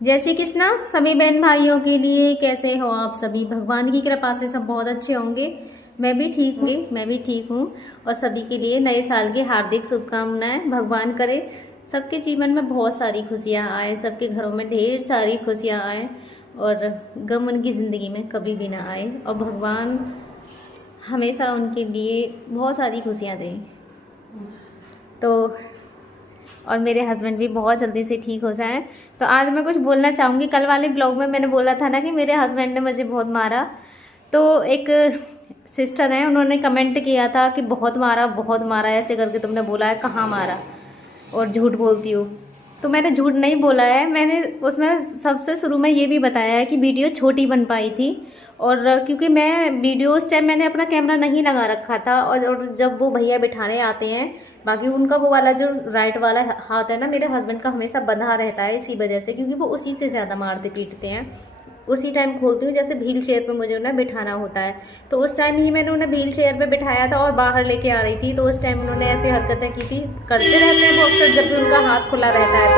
जय श्री कृष्णा सभी बहन भाइयों के लिए। कैसे हो आप सभी? भगवान की कृपा से सब बहुत अच्छे होंगे। मैं भी ठीक हूँ। और सभी के लिए नए साल की हार्दिक शुभकामनाएं। भगवान करे सबके जीवन में बहुत सारी खुशियाँ आए, सबके घरों में ढेर सारी खुशियाँ आए और गम उनकी ज़िंदगी में कभी भी ना आए। और भगवान हमेशा उनके लिए बहुत सारी खुशियाँ दें। तो और मेरे हस्बैंड भी बहुत जल्दी से ठीक हो जाएं। तो आज मैं कुछ बोलना चाहूँगी। कल वाले ब्लॉग में मैंने बोला था ना कि मेरे हस्बैंड ने मुझे बहुत मारा। तो एक सिस्टर है, उन्होंने कमेंट किया था कि बहुत मारा ऐसे करके तुमने बोला है, कहाँ मारा और झूठ बोलती हो। तो मैंने झूठ नहीं बोला है। मैंने उसमें सबसे शुरू में ये भी बताया है कि वीडियो छोटी बन पाई थी। और क्योंकि मैं वीडियो उस टाइम मैंने अपना कैमरा नहीं लगा रखा था और जब वो भैया बिठाने आते हैं, बाकी उनका वो वाला जो राइट वाला हाथ है ना मेरे हस्बैंड का हमेशा बंधा रहता है इसी वजह से, क्योंकि वो उसी से ज़्यादा मारते पीटते हैं। उसी टाइम खोलती हूँ जैसे व्हील चेयर पे मुझे उन्हें बिठाना होता है। तो उस टाइम ही मैंने उन्हें व्हील चेयर पे बिठाया था और बाहर लेके आ रही थी। तो उस टाइम उन्होंने ऐसी हरकतें की थी, करते रहते हैं वो अक्सर जब भी उनका हाथ खुला रहता है।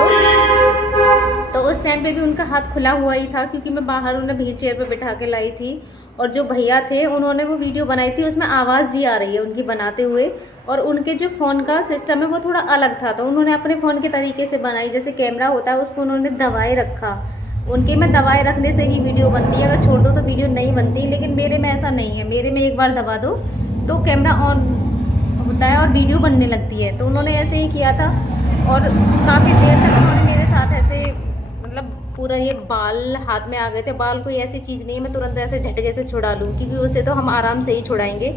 तो उस टाइम पे भी उनका हाथ खुला हुआ ही था, क्योंकि मैं बाहर उन्हें व्हील चेयर पे बिठा के लाई थी। और जो भैया थे उन्होंने वो वीडियो बनाई थी, उसमें आवाज़ भी आ रही है उनकी बनाते हुए। और उनके जो फ़ोन का सिस्टम है वो थोड़ा अलग था, तो उन्होंने अपने फ़ोन के तरीके से बनाई। जैसे कैमरा होता है उसको उन्होंने दबाए रखा। उनके में दबाए रखने से ही वीडियो बनती है, अगर छोड़ दो तो वीडियो नहीं बनती। लेकिन मेरे में ऐसा नहीं है, मेरे में एक बार दबा दो तो कैमरा ऑन होता है और वीडियो बनने लगती है। तो उन्होंने ऐसे ही किया था और काफ़ी देर तक उन्होंने मेरे साथ ऐसे मतलब पूरा ये बाल हाथ में आ गए थे। बाल कोई ऐसी चीज़ नहीं है मैं तुरंत ऐसे झटके से छुड़ा लूँ, क्योंकि उसे तो हम आराम से ही छुड़ाएंगे,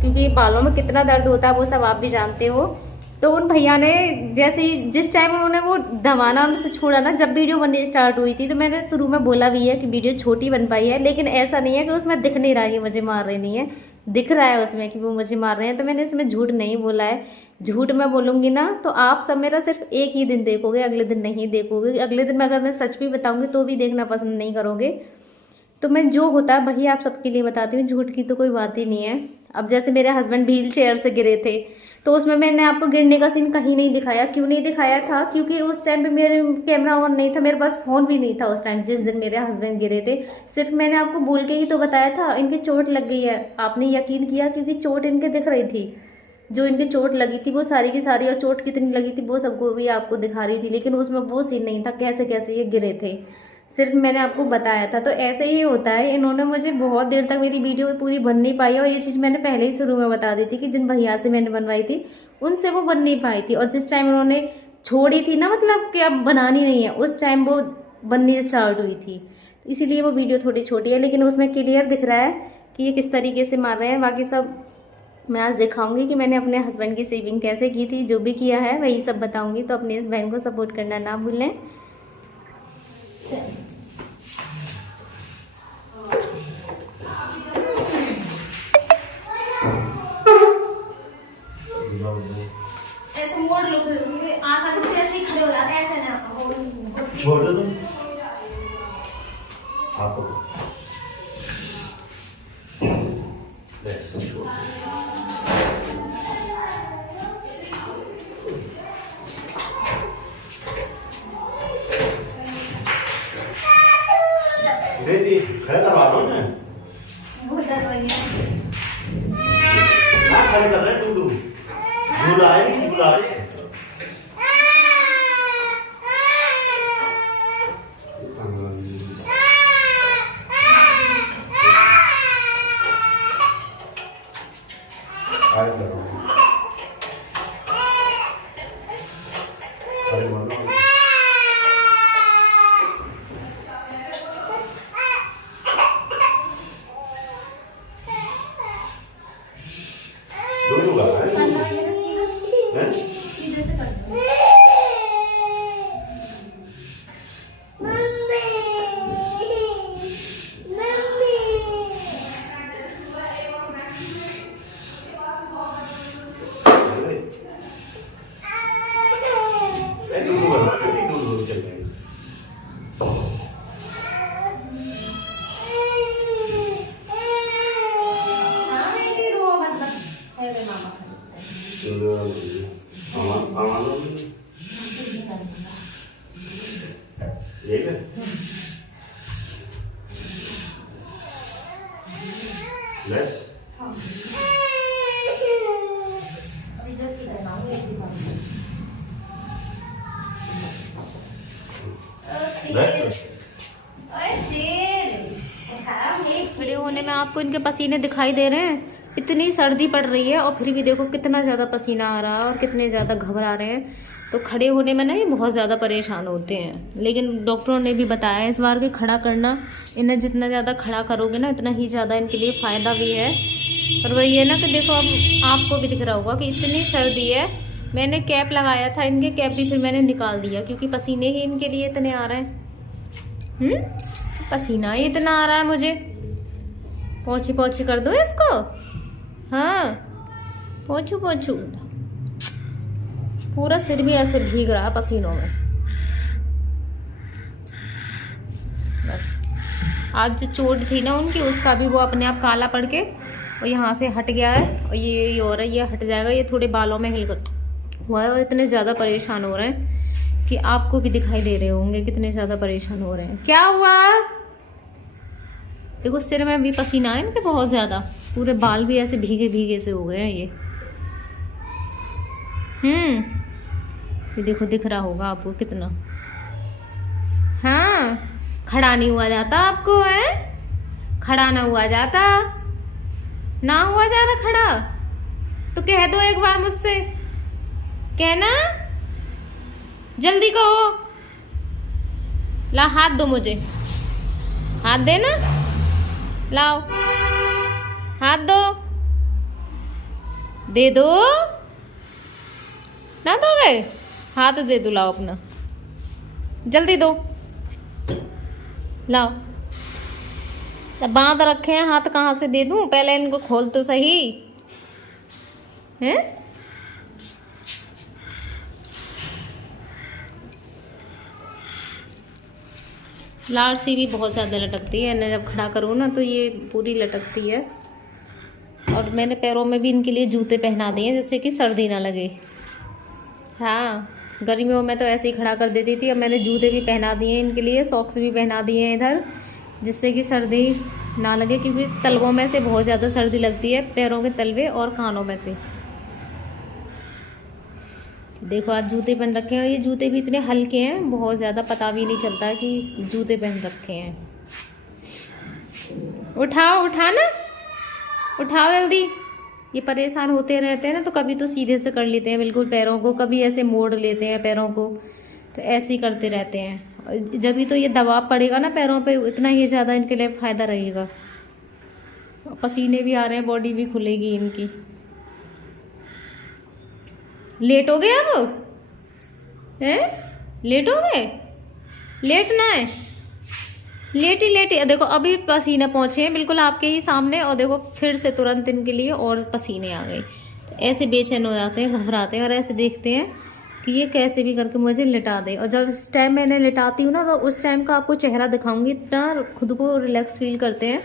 क्योंकि बालों में कितना दर्द होता है वो सब आप भी जानते हो। तो उन भैया ने जैसे ही जिस टाइम उन्होंने वो दबाना उनसे छोड़ा ना, जब वीडियो बननी स्टार्ट हुई थी, तो मैंने शुरू में बोला भी है कि वीडियो छोटी बन पाई है, लेकिन ऐसा नहीं है कि उसमें दिख नहीं रहा है मुझे मार रहे नहीं है, दिख रहा है उसमें कि वो मुझे मार रहे हैं। तो मैंने इसमें झूठ नहीं बोला है। झूठ मैं बोलूँगी ना तो आप सब मेरा सिर्फ एक ही दिन देखोगे, अगले दिन नहीं देखोगे। अगले दिन में अगर मैं सच भी बताऊँगी तो भी देखना पसंद नहीं करोगे। तो मैं जो होता है वही आप सबके लिए बताती हूँ, झूठ की तो कोई बात ही नहीं है। अब जैसे मेरे हस्बैंड व्हील चेयर से गिरे थे, तो उसमें मैंने आपको गिरने का सीन कहीं नहीं दिखाया। क्यों नहीं दिखाया था? क्योंकि उस टाइम पे मेरे कैमरा ऑन नहीं था, मेरे पास फ़ोन भी नहीं था उस टाइम जिस दिन मेरे हस्बैंड गिरे थे। सिर्फ मैंने आपको बोल के ही तो बताया था इनकी चोट लग गई है। आपने यकीन किया क्योंकि चोट इनके दिख रही थी, जो इनकी चोट लगी थी वो सारी की सारी, और चोट कितनी लगी थी वो सबको भी आपको दिखा रही थी। लेकिन उसमें वो सीन नहीं था कैसे कैसे ये गिरे थे, सिर्फ मैंने आपको बताया था। तो ऐसे ही होता है, इन्होंने मुझे बहुत देर तक मेरी वीडियो पूरी बन नहीं पाई। और ये चीज़ मैंने पहले ही शुरू में बता दी थी कि जिन भैया से मैंने बनवाई थी उनसे वो बन नहीं पाई थी। और जिस टाइम उन्होंने छोड़ी थी ना, मतलब कि अब बनानी नहीं है, उस टाइम वो बननी स्टार्ट हुई थी। इसीलिए वो वीडियो थोड़ी छोटी है, लेकिन उसमें क्लियर दिख रहा है कि ये किस तरीके से मार रहे हैं। बाकी सब मैं आज दिखाऊंगी कि मैंने अपने हस्बैंड की सेविंग कैसे की थी, जो भी किया है वही सब बताऊंगी। तो अपने इस बहन को सपोर्ट करना ना भूलें। ऐसे मोड़ लो, फिर आसानी से ऐसे ही खड़े हो जाते हैं, ऐसे ना छोड़ दो तुम आप सब छोड़ बेटी खड़े करवा दो ना, खड़े कर रहे हैं टूटू झूला है झूला है। सीधे से कर दो। ठीक है। बस बस खड़े होने में आपको इनके पसीने दिखाई दे रहे हैं। इतनी सर्दी पड़ रही है और फिर भी देखो कितना ज़्यादा पसीना आ रहा है और कितने ज़्यादा घबरा रहे हैं। तो खड़े होने में ना ये बहुत ज़्यादा परेशान होते हैं, लेकिन डॉक्टरों ने भी बताया इस बार कि खड़ा करना, इन्हें जितना ज़्यादा खड़ा करोगे ना इतना ही ज़्यादा इनके लिए फ़ायदा भी है। और वही है ना कि देखो अब आपको भी दिख रहा होगा कि इतनी सर्दी है। मैंने कैप लगाया था, इनके कैप भी फिर मैंने निकाल दिया क्योंकि पसीने ही इनके लिए इतने आ रहे हैं। पसीना ही इतना आ रहा है मुझे। पोछी पोछी कर दो इसको। हाँ पोछू पोछू। पूरा सिर भी ऐसे भीग रहा है पसीनों में। बस आज जो चोट थी ना उनकी, उसका भी वो अपने आप काला पड़ के और यहाँ से हट गया है। और ये और है, ये हट जाएगा। ये थोड़े बालों में हिल हुआ है और इतने ज़्यादा परेशान हो रहे हैं कि आपको भी दिखाई दे रहे होंगे कितने ज़्यादा परेशान हो रहे हैं। क्या हुआ? देखो सिर में भी पसीना है इनके बहुत ज़्यादा। पूरे बाल भी ऐसे भीगे भीगे से हो गए हैं ये। ये देखो दिख रहा होगा आपको कितना। हाँ खड़ा नहीं हुआ जाता आपको, है? खड़ा ना हुआ जाता, ना हुआ जा रहा खड़ा तो कह दो एक बार मुझसे। कहना जल्दी कहो। ला हाथ दो मुझे, हाथ देना। लाओ हाथ दो, दे दो ना। दोगे हाथ दे दो, लाओ अपना जल्दी दो। लाओ बांध रखे हैं हाथ, कहाँ से दे दूं? पहले इनको खोल तो सही हैं। लाड़ सी भी बहुत ज़्यादा लटकती है इन्हें जब खड़ा करूँ ना तो ये पूरी लटकती है। और मैंने पैरों में भी इनके लिए जूते पहना दिए जिससे कि सर्दी ना लगे। हाँ गर्मियों में तो ऐसे ही खड़ा कर देती थी, अब मैंने जूते भी पहना दिए इनके लिए, सॉक्स भी पहना दिए हैं इधर, जिससे कि सर्दी ना लगे। क्योंकि तलवों में से बहुत ज़्यादा सर्दी लगती है, पैरों के तलवे और कानों में से। देखो आज जूते पहन रखे हैं और ये जूते भी इतने हल्के हैं बहुत ज़्यादा पता भी नहीं चलता कि जूते पहन रखे हैं। उठाओ उठाना, उठाओ जल्दी। ये परेशान होते रहते हैं ना तो कभी तो सीधे से कर लेते हैं बिल्कुल पैरों को, कभी ऐसे मोड़ लेते हैं पैरों को, तो ऐसे ही करते रहते हैं। जब भी तो ये दबाव पड़ेगा ना पैरों पे उतना ही ज़्यादा इनके लिए फ़ायदा रहेगा। पसीने भी आ रहे हैं, बॉडी भी खुलेगी इनकी। लेटोगे अब? हैं? लेटोगे? लेटना है? लेटी लेटी। देखो अभी पसीने पहुँचे हैं बिल्कुल आपके ही सामने और देखो फिर से तुरंत इनके लिए और पसीने आ गए। तो ऐसे बेचैन हो जाते हैं, घबराते हैं और ऐसे देखते हैं कि ये कैसे भी करके मुझे लिटा दे। और जब इस टाइम मैंने लिटाती हूँ ना तो उस टाइम का आपको चेहरा दिखाऊंगी, इतना खुद को रिलैक्स फील करते हैं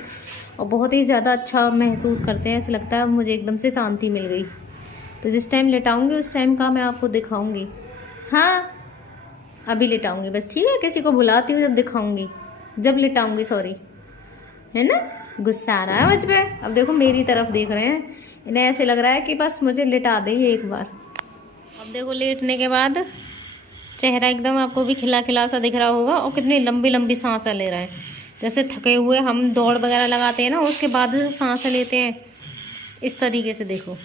और बहुत ही ज़्यादा अच्छा महसूस करते हैं। ऐसा लगता है मुझे एकदम से शांति मिल गई। तो जिस टाइम लिटाऊंगी उस टाइम का मैं आपको दिखाऊंगी। हाँ अभी लिटाऊंगी बस, ठीक है? किसी को बुलाती हूँ जब दिखाऊंगी, जब लिटाऊंगी, सॉरी, है ना? गुस्सा आ रहा है मुझ पे। अब देखो मेरी तरफ देख रहे हैं, इन्हें ऐसे लग रहा है कि बस मुझे लिटा दे एक बार। अब देखो लेटने के बाद चेहरा एकदम आपको भी खिला खिला सा दिख रहा होगा और कितनी लंबी लंबी सांसें ले रहे हैं, जैसे थके हुए हम दौड़ वगैरह लगाते हैं ना उसके बाद जो सांसें लेते हैं इस तरीके से। देखो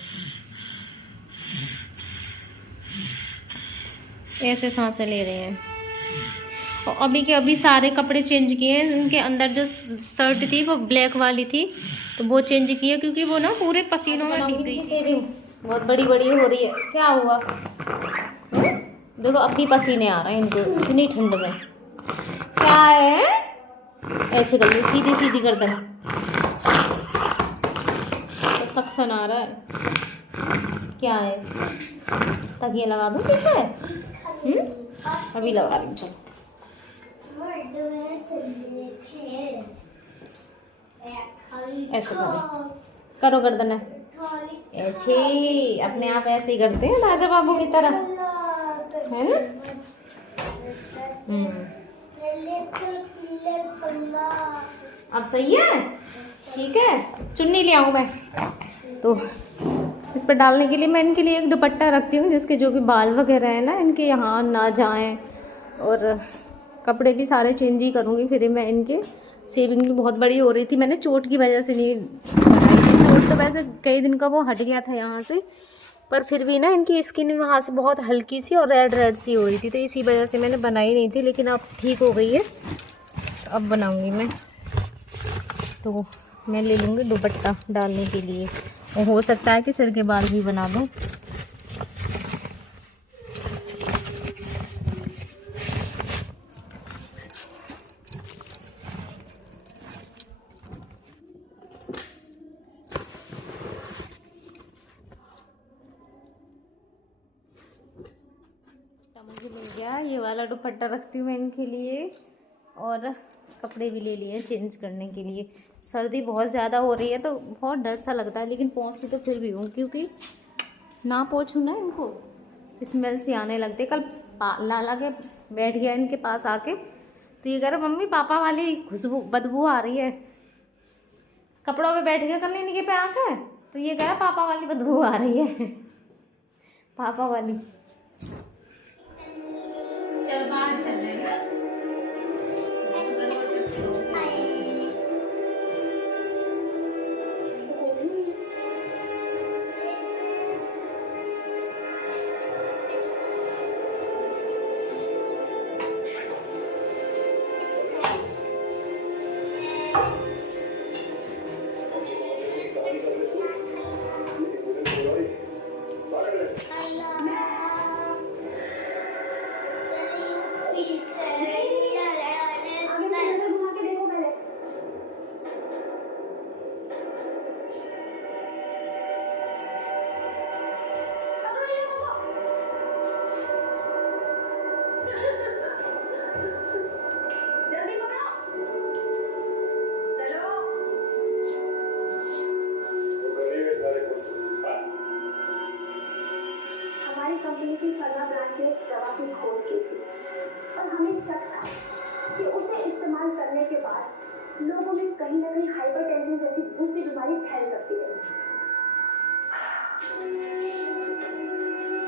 ऐसे सांसें ले रहे हैं। और अभी के अभी सारे कपड़े चेंज किए हैं। इनके अंदर जो शर्ट थी वो ब्लैक वाली थी तो वो चेंज की है क्योंकि वो ना पूरे पसीनों में भीग गई थी। बहुत बड़ी बड़ी हो रही है। क्या हुआ? देखो अब भी पसीने आ रहे हैं इनको इतनी ठंड में। क्या है? ऐसे कर लो, सीधी सीधी कर देना। सक्सन आ रहा है। क्या है? तकिया लगा दूँ पीछे? अभी लगा रही हूँ, चलो। ऐसे करो गर्दन है ऐसे, अपने आप ऐसे ही करते हैं राजा बाबू की तरह, है ना? अब सही है, ठीक है। चुन्नी ले आऊँ मैं तो इस पर डालने के लिए मैं इनके लिए एक दुपट्टा रखती हूँ, जिसके जो भी बाल वगैरह है ना इनके यहाँ ना जाएं, और कपड़े भी सारे चेंज ही करूँगी। फिर मैं इनके शेविंग भी बहुत बड़ी हो रही थी, मैंने चोट की वजह से नहीं बनाई थी। चोट तो वैसे कई दिन का वो हट गया था यहाँ से, पर फिर भी ना इनकी स्किन वहाँ से बहुत हल्की सी और रेड रेड सी हो रही थी, तो इसी वजह से मैंने बनाई नहीं थी। लेकिन अब ठीक हो गई है, तो अब बनाऊँगी मैं। तो मैं ले लूँगी दुपट्टा डालने के लिए, और हो सकता है कि सिर के बाल भी बना दूँ। मुझे मिल गया ये वाला दुपट्टा, रखती हूँ मैं इनके लिए, और कपड़े भी ले लिए चेंज करने के लिए। सर्दी बहुत ज़्यादा हो रही है तो बहुत डर सा लगता है, लेकिन पोंछती तो फिर भी हूँ, क्योंकि ना पोंछूँ ना इनको स्मेल से आने लगते। कल लाला के बैठ गया इनके पास आके, तो ये कह रहा मम्मी पापा वाली खुशबू बदबू आ रही है। कपड़ों पे बैठ गया करने इनके पे आके, तो ये कह रहा पापा वाली बदबू आ रही है, पापा वाली। चल बाहर चल लेगा। कंपनी की फला ब्रांड के दवा की खोज की थी और हमें शक था कि उसे इस्तेमाल करने के बाद लोगों में कहीं ना कहीं हाइपरटेंशन जैसी दूसरी बीमारी फैल सकती है,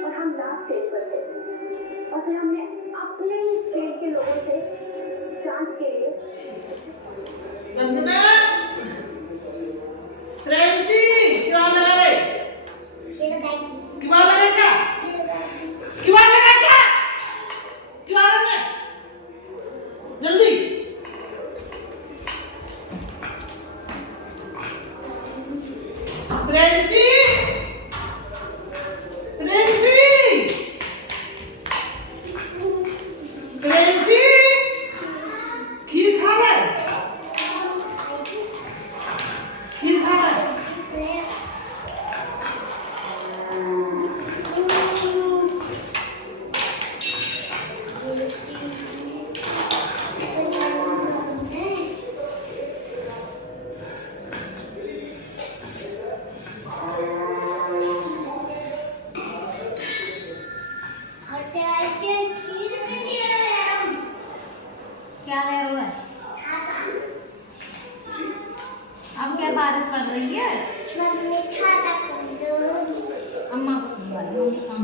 और हम लास्ट स्टेज पर थे। और फिर हमने अपने ही स्टेज के लोगों से जांच के लिए क्या ले रहा है? अब क्या बारिश पड़ रही है? अम्मा मम्मी काम